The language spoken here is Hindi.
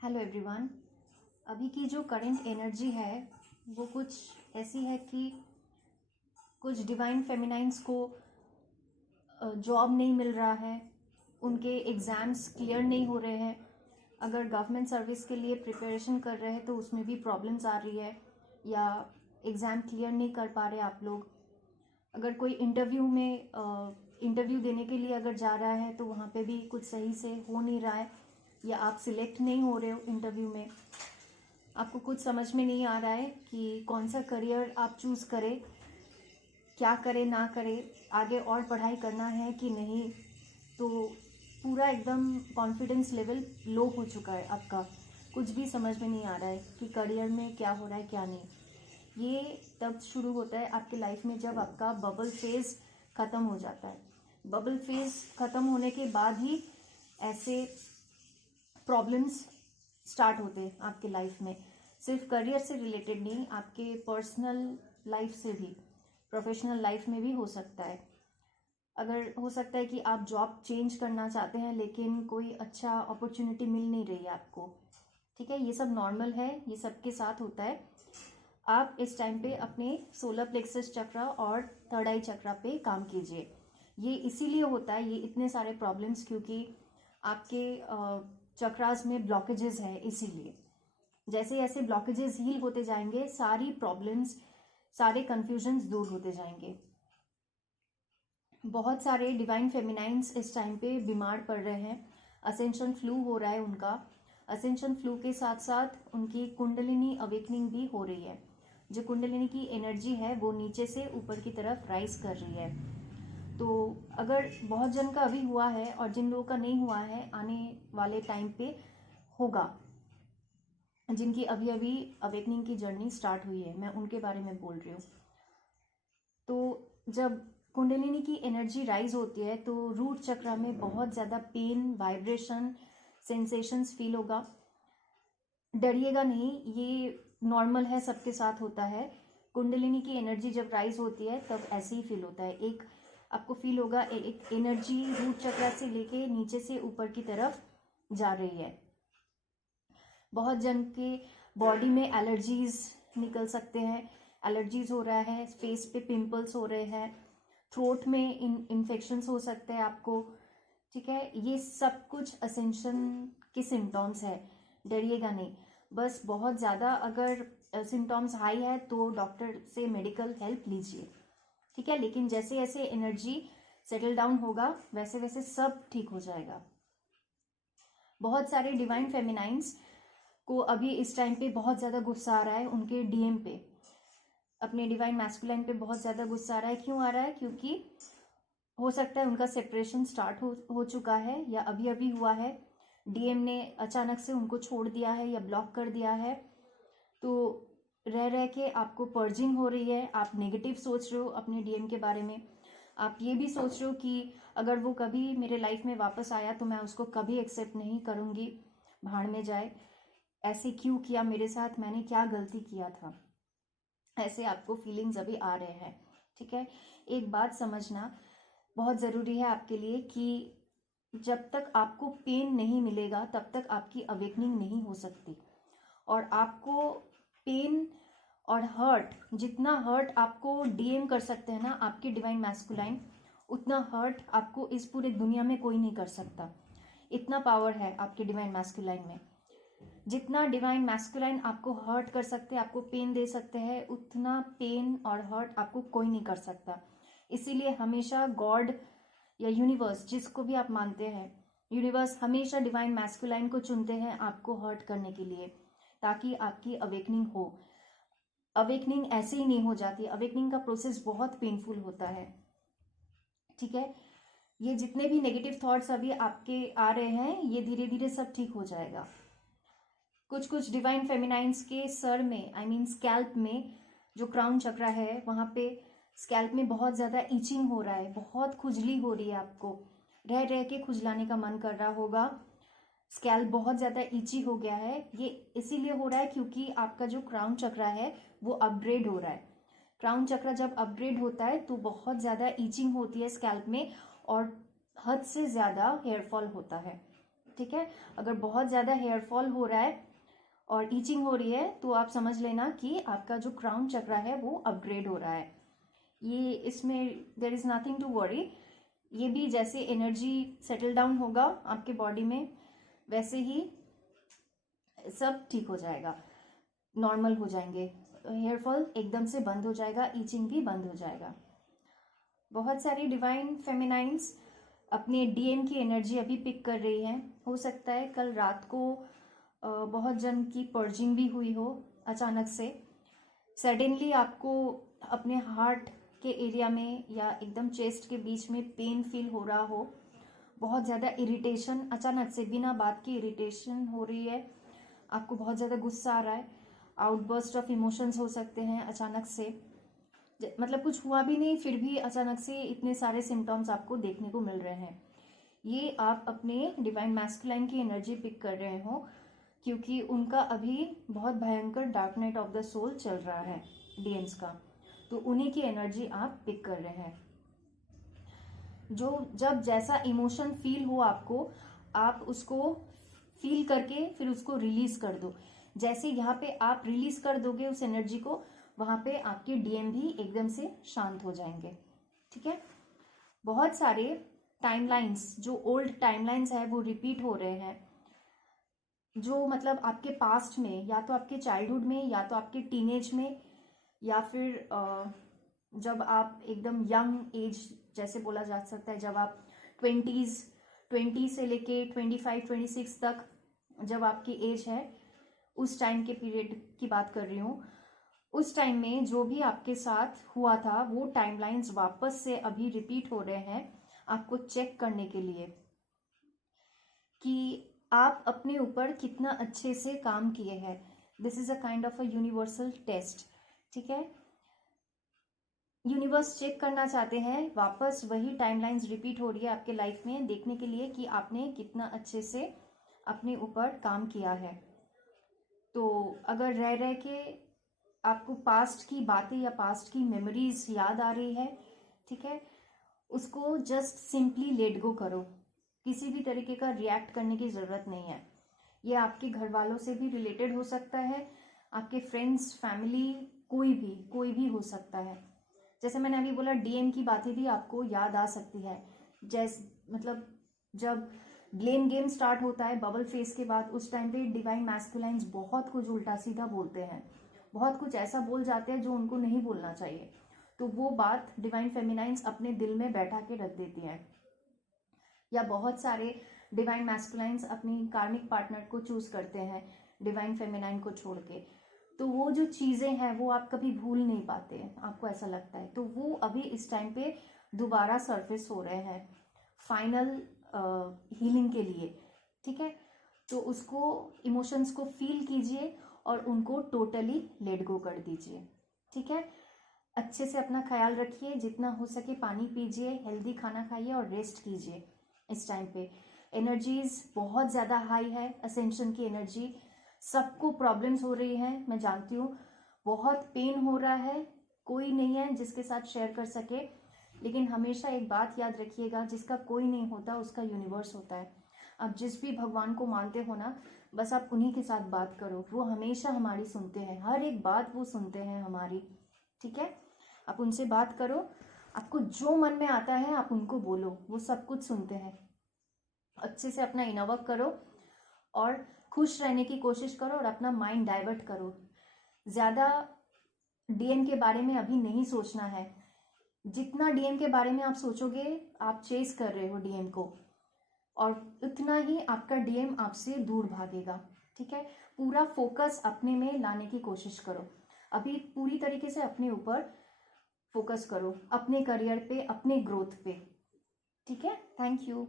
Hello everyone. अभी की जो करंट एनर्जी है वो कुछ ऐसी है कि कुछ डिवाइन फेमिनाइंस को जॉब नहीं मिल रहा है, उनके एग्ज़ाम्स क्लियर नहीं हो रहे हैं। अगर गवर्नमेंट सर्विस के लिए प्रिपरेशन कर रहे हैं तो उसमें भी प्रॉब्लम्स आ रही है, या एग्ज़ाम क्लियर नहीं कर पा रहे आप लोग। अगर कोई इंटरव्यू देने के लिए अगर जा रहा है तो वहाँ पे भी कुछ सही से हो नहीं रहा है, या आप सिलेक्ट नहीं हो रहे हो इंटरव्यू में। आपको कुछ समझ में नहीं आ रहा है कि कौन सा करियर आप चूज़ करें, क्या करें ना करें, आगे और पढ़ाई करना है कि नहीं। तो पूरा एकदम कॉन्फिडेंस लेवल लो हो चुका है आपका, कुछ भी समझ में नहीं आ रहा है कि करियर में क्या हो रहा है क्या नहीं। ये तब शुरू होता है आपके लाइफ में जब आपका बबल फेज ख़त्म हो जाता है। बबल फेज ख़त्म होने के बाद ही ऐसे प्रॉब्लम्स स्टार्ट होते हैं आपके लाइफ में। सिर्फ करियर से रिलेटेड नहीं, आपके पर्सनल लाइफ से भी, प्रोफेशनल लाइफ में भी हो सकता है। अगर हो सकता है कि आप जॉब चेंज करना चाहते हैं लेकिन कोई अच्छा अपॉर्चुनिटी मिल नहीं रही है आपको। ठीक है, ये सब नॉर्मल है, ये सबके साथ होता है। आप इस टाइम पे अपने सोलर प्लेक्सस चक्र और थर्ड आई चक्र पे काम कीजिए। ये इसीलिए होता है, ये इतने सारे प्रॉब्लम्स, क्योंकि आपके चक्रास में ब्लॉकेजेस है। इसीलिए जैसे जैसे ब्लॉकेजेस हील होते जाएंगे, सारी प्रॉब्लम्स, सारे कंफ्यूजन्स दूर होते जाएंगे। बहुत सारे डिवाइन फेमिनाइंस इस टाइम पे बीमार पड़ रहे हैं, असेंशन फ्लू हो रहा है उनका। असेंशन फ्लू के साथ साथ उनकी कुंडलिनी अवेकनिंग भी हो रही है। जो कुंडलिनी की एनर्जी है वो नीचे से ऊपर की तरफ राइज कर रही है। तो अगर बहुत जन का अभी हुआ है और जिन लोगों का नहीं हुआ है, आने वाले टाइम पे होगा। जिनकी अभी अभी अवेकनिंग की जर्नी स्टार्ट हुई है, मैं उनके बारे में बोल रही हूँ। तो जब कुंडलिनी की एनर्जी राइज होती है तो रूट चक्र में बहुत ज़्यादा पेन, वाइब्रेशन, सेंसेशंस फील होगा। डरिएगा नहीं, ये नॉर्मल है, सबके साथ होता है। कुंडलिनी की एनर्जी जब राइज होती है तब ऐसे ही फील होता है। एक आपको फील होगा एक एनर्जी रूट चक्र से लेके नीचे से ऊपर की तरफ जा रही है। बहुत जन के बॉडी में एलर्जीज निकल सकते हैं, एलर्जीज हो रहा है, फेस पे पिंपल्स हो रहे हैं, थ्रोट में इन्फेक्शंस हो सकते हैं आपको। ठीक है, ये सब कुछ असेंशन के सिम्टम्स है, डरिएगा नहीं। बस बहुत ज़्यादा अगर सिम्टम्स हाई है तो डॉक्टर से मेडिकल हेल्प लीजिए। ठीक है, लेकिन जैसे जैसे एनर्जी सेटल डाउन होगा वैसे वैसे सब ठीक हो जाएगा। बहुत सारे डिवाइन फेमिनाइंस को अभी इस टाइम पे बहुत ज़्यादा गुस्सा आ रहा है उनके डीएम पे, अपने डिवाइन मैस्कुलाइन पे बहुत ज़्यादा गुस्सा आ रहा है। क्यों आ रहा है? क्योंकि हो सकता है उनका सेपरेशन स्टार्ट हो चुका है या अभी अभी हुआ है। डीएम ने अचानक से उनको छोड़ दिया है या ब्लॉक कर दिया है। तो रह रह के आपको पर्जिंग हो रही है, आप नेगेटिव सोच रहे हो अपने डीएम के बारे में। आप ये भी सोच रहे हो कि अगर वो कभी मेरे लाइफ में वापस आया तो मैं उसको कभी एक्सेप्ट नहीं करूँगी, भाड़ में जाए। ऐसे क्यों किया मेरे साथ, मैंने क्या गलती किया था, ऐसे आपको फीलिंग्स अभी आ रहे हैं। ठीक है, एक बात समझना बहुत ज़रूरी है आपके लिए कि जब तक आपको पेन नहीं मिलेगा तब तक आपकी अवेकनिंग नहीं हो सकती। और आपको पेन और हर्ट, जितना हर्ट आपको डीएम कर सकते हैं ना आपके डिवाइन मैस्कुलाइन, उतना हर्ट आपको इस पूरे दुनिया में कोई नहीं कर सकता। इतना पावर है आपके डिवाइन मैस्कुलाइन में। जितना डिवाइन मैस्कुलाइन आपको हर्ट कर सकते हैं, आपको पेन दे सकते हैं, उतना पेन और हर्ट आपको कोई नहीं कर सकता। इसीलिए हमेशा गॉड या यूनिवर्स, जिसको भी आप मानते हैं, यूनिवर्स हमेशा डिवाइन मैस्कुलाइन को चुनते हैं आपको हर्ट करने के लिए, ताकि आपकी अवेकनिंग हो। अवेकनिंग ऐसे ही नहीं हो जाती, अवेकनिंग का प्रोसेस बहुत पेनफुल होता है। ठीक है, ये जितने भी नेगेटिव थॉट्स अभी आपके आ रहे हैं ये धीरे धीरे सब ठीक हो जाएगा। कुछ कुछ डिवाइन फेमिनाइंस के सर में, आई मीन स्कैल्प में, जो क्राउन चक्र है वहाँ पे स्कैल्प में बहुत ज़्यादा ईचिंग हो रहा है, बहुत खुजली हो रही है, आपको रह रह के खुजलाने का मन कर रहा होगा। स्कैल्प बहुत ज़्यादा ईची हो गया है। ये इसीलिए हो रहा है क्योंकि आपका जो क्राउन चक्र है वो अपग्रेड हो रहा है। क्राउन चक्र जब अपग्रेड होता है तो बहुत ज़्यादा ईचिंग होती है स्कैल्प में और हद से ज़्यादा हेयरफॉल होता है। ठीक है। अगर बहुत ज़्यादा हेयर फॉल हो रहा है और ईचिंग हो रही है तो आप समझ लेना कि आपका जो क्राउन चक्रा है वो अपग्रेड हो रहा है। ये इसमें there is nothing to worry. ये भी जैसे एनर्जी सेटल डाउन होगा आपके बॉडी में वैसे ही सब ठीक हो जाएगा, नॉर्मल हो जाएंगे, हेयर फॉल एकदम से बंद हो जाएगा, ईचिंग भी बंद हो जाएगा। बहुत सारी डिवाइन फेमिनाइंस अपने डीएम की एनर्जी अभी पिक कर रही हैं। हो सकता है कल रात को बहुत जन की पर्जिंग भी हुई हो अचानक से, सडनली आपको अपने हार्ट के एरिया में या एकदम चेस्ट के बीच में पेन फील हो रहा हो, बहुत ज़्यादा इरिटेशन, अचानक से बिना बात की इरिटेशन हो रही है, आपको बहुत ज़्यादा गुस्सा आ रहा है, आउटबर्स्ट ऑफ इमोशंस हो सकते हैं अचानक से, मतलब कुछ हुआ भी नहीं फिर भी अचानक से इतने सारे सिम्टम्स आपको देखने को मिल रहे हैं। ये आप अपने डिवाइन मैस्कुलाइन की एनर्जी पिक कर रहे हो, क्योंकि उनका अभी बहुत भयंकर dark night of the soul चल रहा है डीएम्स का, तो उन्हीं की एनर्जी आप पिक कर रहे हैं। जो जब जैसा इमोशन फील हो आपको, आप उसको फील करके फिर उसको रिलीज कर दो। जैसे यहाँ पे आप रिलीज कर दोगे उस एनर्जी को, वहां पे आपके डीएम भी एकदम से शांत हो जाएंगे। ठीक है। बहुत सारे टाइमलाइंस, जो ओल्ड टाइमलाइंस है वो रिपीट हो रहे हैं, जो मतलब आपके पास्ट में, या तो आपके चाइल्डहुड में, या तो आपके टीनेज में, या फिर जब आप एकदम यंग एज जैसे बोला जा सकता है, जब आप 20 से लेके 25-26 तक जब आपकी एज है, उस टाइम के पीरियड की बात कर रही हूँ। उस टाइम में जो भी आपके साथ हुआ था वो टाइमलाइंस वापस से अभी रिपीट हो रहे हैं, आपको चेक करने के लिए कि आप अपने ऊपर कितना अच्छे से काम किए हैं। This is a kind of a universal test. ठीक है। यूनिवर्स चेक करना चाहते हैं, वापस वही टाइमलाइंस रिपीट हो रही है आपके लाइफ में, देखने के लिए कि आपने कितना अच्छे से अपने ऊपर काम किया है। तो अगर रह रह के आपको पास्ट की बातें या पास्ट की मेमोरीज याद आ रही है, ठीक है, उसको जस्ट सिंपली लेट गो करो। किसी भी तरीके का रिएक्ट करने की ज़रूरत नहीं है। ये आपके घर वालों से भी रिलेटेड हो सकता है, आपके फ्रेंड्स, फैमिली, कोई भी हो सकता है। जैसे मैंने अभी बोला, डीएम की बातें भी आपको याद आ सकती है। मतलब जब ब्लेम गेम स्टार्ट होता है बबल फेस के बाद, उस टाइम पे डिवाइन मैस्कुलाइंस बहुत कुछ उल्टा सीधा बोलते हैं, बहुत कुछ ऐसा बोल जाते हैं जो उनको नहीं बोलना चाहिए, तो वो बात डिवाइन फेमिनाइंस अपने दिल में बैठा के रख देती हैं। या बहुत सारे डिवाइन मैस्कुलाइंस अपनी कार्मिक पार्टनर को चूज करते हैं डिवाइन फेमिनाइन को छोड़ के, तो वो जो चीज़ें हैं वो आप कभी भूल नहीं पाते हैं, आपको ऐसा लगता है, तो वो अभी इस टाइम पे दोबारा सरफेस हो रहे हैं फाइनल हीलिंग के लिए। ठीक है। तो उसको, इमोशंस को फील कीजिए और उनको टोटली लेट गो कर दीजिए। ठीक है। अच्छे से अपना ख्याल रखिए, जितना हो सके पानी पीजिए, हेल्दी खाना खाइए और रेस्ट कीजिए। इस टाइम पे एनर्जीज बहुत ज़्यादा हाई है, असेंशन की एनर्जी, सबको प्रॉब्लम्स हो रही हैं, मैं जानती हूँ, बहुत पेन हो रहा है, कोई नहीं है जिसके साथ शेयर कर सके, लेकिन हमेशा एक बात याद रखिएगा, जिसका कोई नहीं होता उसका यूनिवर्स होता है। आप जिस भी भगवान को मानते हो ना, बस आप उन्हीं के साथ बात करो, वो हमेशा हमारी सुनते हैं, हर एक बात वो सुनते हैं हमारी। ठीक है। आप उनसे बात करो, आपको जो मन में आता है आप उनको बोलो, वो सब कुछ सुनते हैं। अच्छे से अपना इनर वर्क करो और खुश रहने की कोशिश करो और अपना माइंड डाइवर्ट करो। ज़्यादा डीएम के बारे में अभी नहीं सोचना है। जितना डीएम के बारे में आप सोचोगे, आप चेस कर रहे हो डीएम को, और उतना ही आपका डीएम आपसे दूर भागेगा। ठीक है। पूरा फोकस अपने में लाने की कोशिश करो, अभी पूरी तरीके से अपने ऊपर फोकस करो, अपने करियर पे, अपने ग्रोथ पे। ठीक है। Thank you.